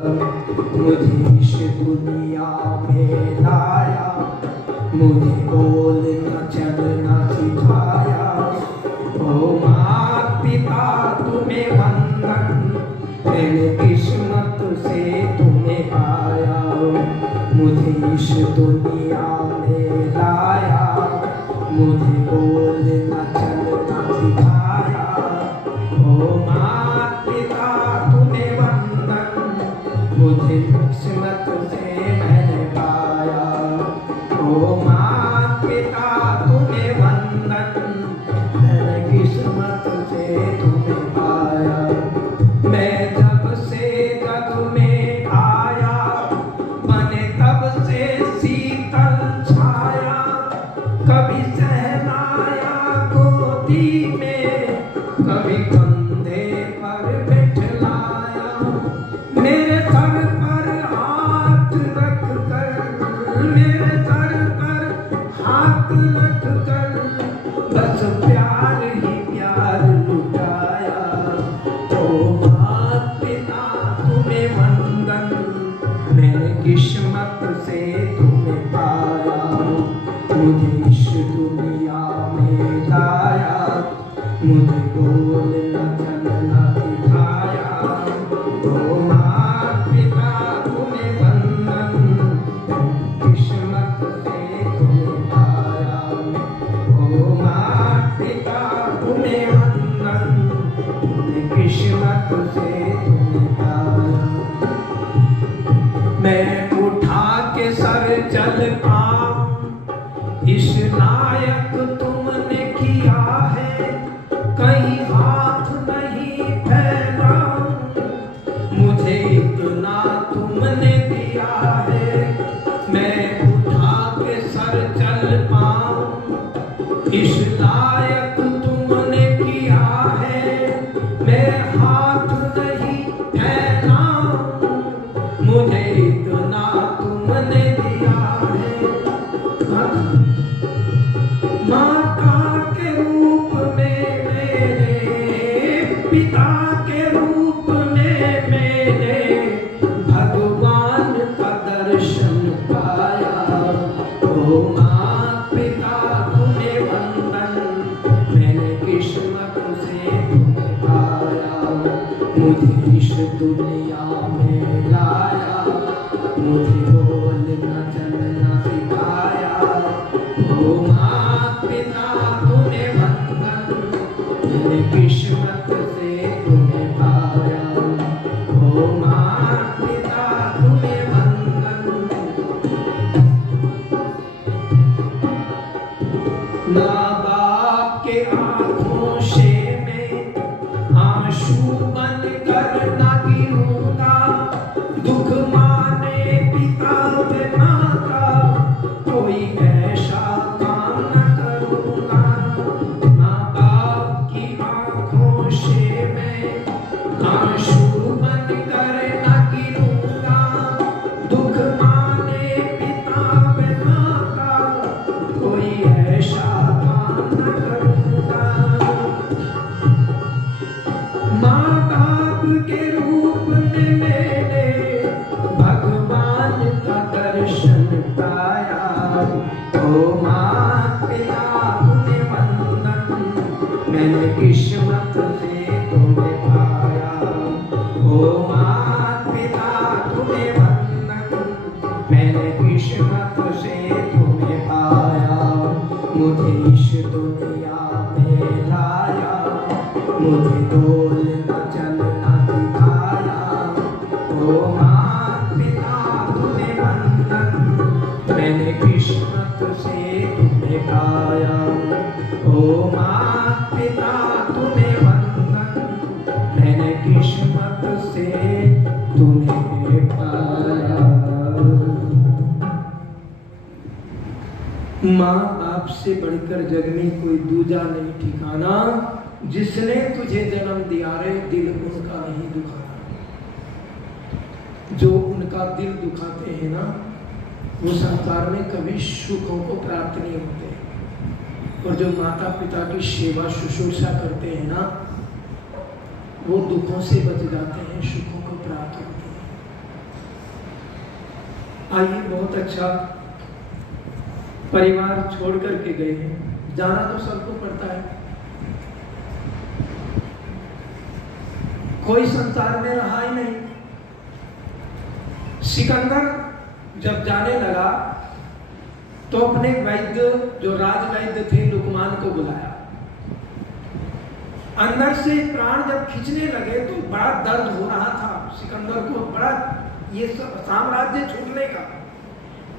मुझे इस दुनिया में लाया, मुझे बोलना चलना सिखाया। ओ माँ पिता तुम्हें वंदन, मैंने किस्मत से तुम्हें पाया। मुझे इस दुनिया में लाया, मुझे बोलना चलना सिखाया। ओ माँ पिता तुम्हें वंदन, मुझे किस्मत से मैंने पाया। ओ माँ पिता तुम्हें वंदन, मैंने किस्मत से तुम्हें पाया। मैं जब से जग में आया, बने तब से शीतल छाया। कभी सहलाया गोदी में, कभी कंधे पर बैठलाया। मेरे सर पर हाथ रख कर, मेरे सर पर हाथ रख कर, बस प्यार ही प्यार लुटाया। ओ माँ पिता तुम्हें वंदन, मैंने किस्मत से तुम्हें पाया। मुझे इस दुनिया में लाया, मुझे बोलना चलना सिखाया। ओ माँ पिता तुम्हें वंदन, किस्मत से तुम्हें पाया। ओ माँ पिता तुम्हें वंदन, किस्मत से तुम्हें पाया। मैं उठा के सर चल पाऊं, इस लायक तुमने किया है। कहीं हाथ नहीं फैलाऊं, मुझे इतना तुमने दिया है। मैं उठा के सर चल पाऊं, इस लायक तुमने किया है। मैं हाथ नहीं फैलाऊं, मुझे इतना तुमने दिया है। माता के रूप में मेरे, पिता के रूप में मैंने भगवान का दर्शन पाया। ओ माँ पिता तुम्हें वंदन, मैंने किस्मत से तुम्हें पाया। मुझे इस दुनिया में लाया, मुझे बोलना चलना सिखाया। ओ माँ पिता तुम्हें वंदन, मैंने किस्मत से तुम्हें पाया। ओ माँ पिता तुम्हें वंदन। माँ बाप के आँखों से मैं आंसू बन कर ना गिरूंगा। दुख माने पिता पे माता, कोई ऐसा काम न करूंगा। माँ बाप की आंखों से मैं आंसू बन कर ना गिरूंगा। दुख माने पिता पे माता, कोई ऐसा काम न करूंगा। माँ बाप के रूप में मैंने भगवान का दर्शन पाया। ओ माँ पिता तुम्हें वंदन, मैंने किस्मत से तुम्हें पाया। ओ माँ पिता तुम्हें वंदन, मैंने किस्मत से तुम्हें पाया। मुझे इस दुनिया में लाया, मुझे बोलना चलना सिखाया। ओ माँ पिता तुम्हें वंदन, मैंने किस्मत से तुम्हें पाया। ओ माँ पिता तुम्हें वंदन, मैंने किस्मत से तुम्हें पाया। माँ बाप से बढ़कर जग में कोई दूजा नहीं ठिकाना। जिसने तुझे जन्म दिया रे, दिल उनका नहीं दुखाना। जो उनका दिल दुखाते हैं ना, वो संसार में कभी सुखों को प्राप्त नहीं होते। और जो माता पिता की सेवा शुश्रूषा करते हैं ना, वो दुखों से बच जाते हैं, सुखों को प्राप्त होते हैं। आइए, बहुत अच्छा परिवार छोड़ करके गए हैं, जाना तो सबको पड़ता है। कोई संसार में रहा ही नहीं। सिकंदर जब जाने लगा तो अपने वैद्य, जो राज वैद्य थे, लुकमान को बुलाया। अंदर से प्राण जब खींचने लगे तो बड़ा दर्द हो रहा था सिकंदर को, बड़ा ये साम्राज्य छूटने का,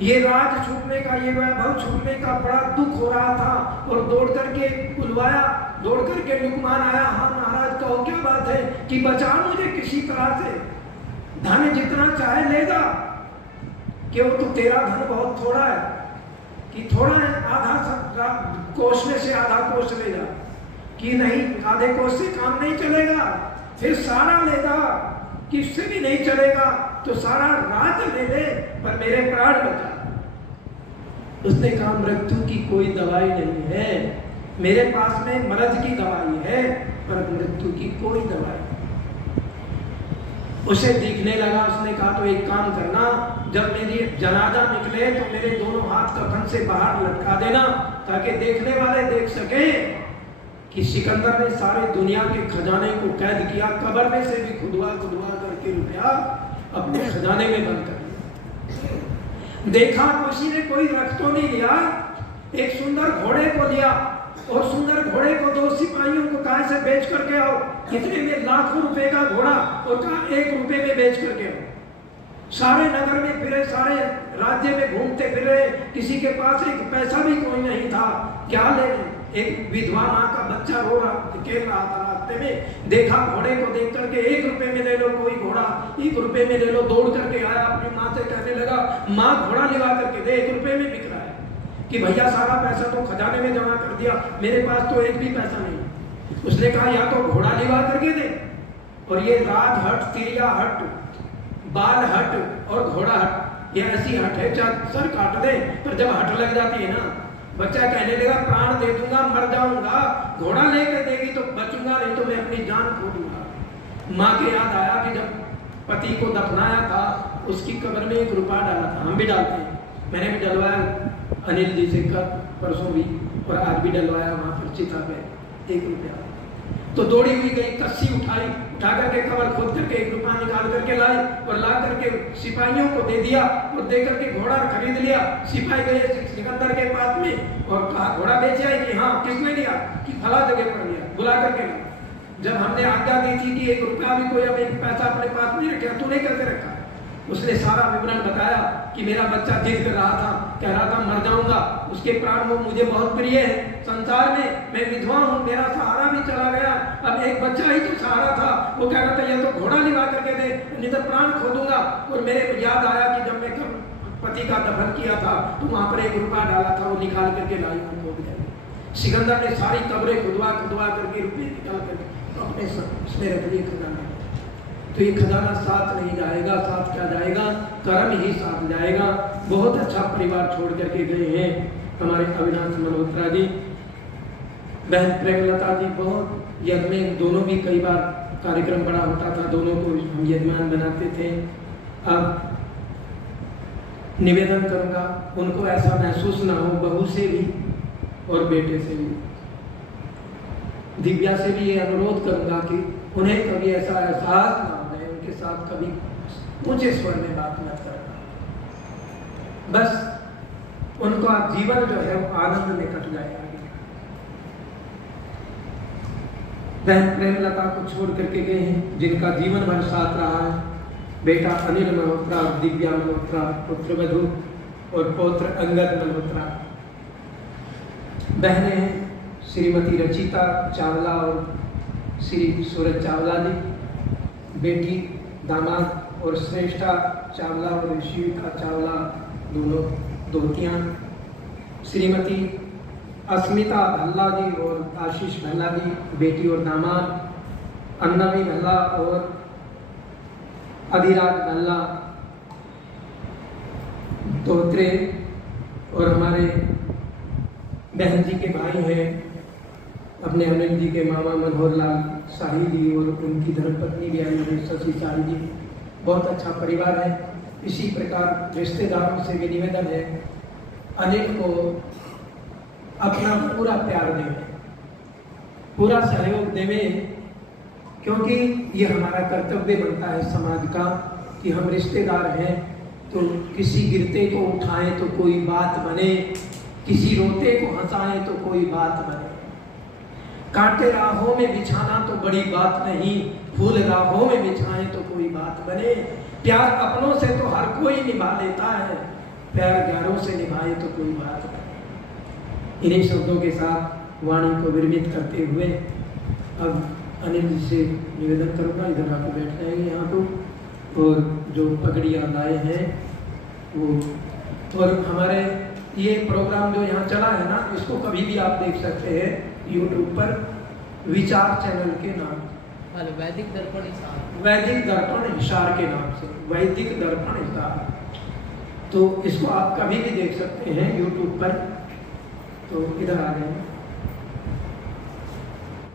ये राज छूटने का, ये वैभव छूटने का बड़ा दुख हो रहा था। और दौड़ करके बुलवाया, दौड़ करके लुकमान आया। हाँ महाराज, कहो क्या बात है कि बचा मुझे किसी तरह से, धन जितना चाहे लेगा, कि वो तो तेरा धन बहुत थोड़ा है, कि थोड़ा है, आधा कोष में से आधा कोष ले जा, कि नहीं आधे कोष से काम नहीं चलेगा, फिर सारा लेगा, किससे भी नहीं चलेगा, तो सारा राज ले ले, पर मेरे प्राण बचा। उसने कहा मृत्यु की कोई दवाई नहीं है, मेरे पास में मरज की दवाई है, पर मृत्यु की कोई दवाई। उसे दिखने लगा। उसने कहा तो एक काम करना, जब मेरी जनाजा निकले तो मेरे दोनों हाथ कफन से बाहर लटका देना, ताकि देखने वाले देख सके कि सिकंदर ने सारे दुनिया के खजाने को कैद किया, कब्र में से भी खुदवा करके रुपया अपने खजाने में बंद कर लिया। देखा किसी ने कोई रख तो नहीं लिया, एक सुंदर घोड़े को लिया, और सुंदर घोड़े को दो सिपाहियों को कहा से बेच करके आओ, कितने में, लाखों रुपए का घोड़ा, और कहा 1 रुपए में बेच करके आओ। सारे नगर में फिरे, सारे राज्य में घूमते फिरे, किसी के पास एक पैसा भी कोई नहीं था, क्या ले। एक विधवा माँ का बच्चा रो रहा, खेल रहा था रास्ते में, देखा घोड़े को देख करके 1 रुपए में ले लो कोई घोड़ा, 1 रुपए में ले लो। दौड़ करके आया, अपनी माँ से कहने लगा, माँ घोड़ा लिवा करके दे, 1 रुपए में बिक रहा है। कि भैया सारा पैसा तो खजाने में जमा कर दिया, मेरे पास तो एक भी पैसा नहीं। उसने कहा या तो घोड़ा लिवा करके दे, और ये राज हट, तिरिया हट, बाल हट और घोड़ा हट, ये ऐसी हट है चाहे सर काट दे, पर जब हट लग जाती है ना, बच्चा कहने लगा प्राण दे दूंगा, मर जाऊंगा, घोड़ा लेकर देगी तो बचूंगा, नहीं तो मैं अपनी जान खो दूंगा। माँ के याद आया कि जब पति को दफनाया था, उसकी कब्र में 1 रुपया डाला था, हम भी डालते हैं, मैंने भी डलवाया अनिल जी से परसों भी, और आज भी डलवाया वहां पर चिता पे 1 रुपया। तो दौड़ी हुई गई, कस्सी उठाई, उठा करके कब्र खोद करके 1 रुपया निकाल करके लाई, और ला करके सिपाहियों को दे दिया, और दे करके घोड़ा खरीद लिया। सिपाही गए सिकंदर के पास में और कहा घोड़ा बेचा है कि हाँ, किसने लिया, कि फला जगह पर लिया, बुला करके लिया। जब हमने आज्ञा दी थी कि 1 रुपया भी कोई अब 1 पैसा अपने पास नहीं रखा, तूने कैसे रखा? उसने सारा विवरण बताया कि मेरा बच्चा जिद कर रहा था, कह रहा था मर जाऊंगा, उसके प्राण वो मुझे बहुत प्रिय है, संसार में मैं विधवा हूँ, मेरा सहारा भी चला गया, अब एक बच्चा ही तो सहारा था। वो कह रहा था या तो घोड़ा लिवा करके दे, नहीं तो प्राण खो दूंगा। और मेरे याद आया कि जब मैं पति का दफन किया था तो वहां पर 1 रुपया डाला था, वो निकाल करके लाई, वो हो गया। सिकंदर ने सारी कब्रें खुदवा करके रुपये निकाल करके अपने उसने रख दिए खजाना। तो ये खजाना साथ नहीं जाएगा, साथ क्या जाएगा, कर्म ही साथ जाएगा। बहुत अच्छा परिवार छोड़ करके गए हैं हमारे अविनाश मल्होत्रा जी, बहन प्रेमलता जी। बहुत यज्ञ में दोनों भी कई बार कार्यक्रम बड़ा होता था, दोनों को हम यजमान बनाते थे। अब निवेदन करूंगा, उनको ऐसा महसूस ना हो, बहू से भी और बेटे से भी, दिव्या से भी ये अनुरोध करूंगा कि उन्हें कभी ऐसा एहसास ना हो, उनके साथ कभी ऊंचे स्वर में बात मत करना, बस उनका जीवन जो है वो आनंद में कट जाएगा। बहन प्रेमलता को छोड़ करके गए हैं, जिनका जीवन भर साथ रहा है, बेटा अनिल मल्होत्रा, दिव्या मल्होत्रा, पुत्र वधु और पौत्र अंगद मल्होत्रा। बहनें हैं श्रीमती रचिता चावला और श्री सूरज चावला जी, बेटी दामाद और श्रेष्ठा चावला और ऋषिका चावला दोनों दोतियाँ, श्रीमती अस्मिता भल्ला जी और आशीष भल्ला जी, बेटी और दामाद, अन्नवी भल्ला और अधिराज भल्ला दोहत्रे, और हमारे बहन जी के भाई हैं अपने अनिल जी के मामा मनोहर लाल शाही जी और उनकी धर्मपत्नी भी आई है शशि शाही जी। बहुत अच्छा परिवार है। इसी प्रकार रिश्तेदारों से भी निवेदन है, अनिल को अपना पूरा प्यार देवे, पूरा सहयोग देवे, क्योंकि ये हमारा कर्तव्य बनता है समाज का कि हम रिश्तेदार हैं तो किसी गिरते को उठाएं तो कोई बात बने, किसी रोते को हंसाएं तो कोई बात बने। कांटे राहों में बिछाना तो बड़ी बात नहीं, फूल राहों में बिछाएं तो कोई बात बने। प्यार अपनों से तो हर कोई निभा लेता है, प्यार गैरों से निभाए तो कोई बात नहीं। इन्हीं शब्दों के साथ वाणी को विरमित करते हुए अब अनिल जी से निवेदन करूंगा, इधर आके बैठ जाएंगे यहाँ को, और जो पगड़ियाँ लाए हैं वो, और हमारे ये प्रोग्राम जो यहाँ चला है ना, इसको कभी भी आप देख सकते हैं यूट्यूब पर विचार चैनल के नाम, वैदिक दर्पण हिसार, वैदिक दर्पण हिसार के नाम से, वैदिक दर्पण हिसार। तो इसको आप कभी भी देख सकते हैं यूट्यूब पर। तो इधर आ गए।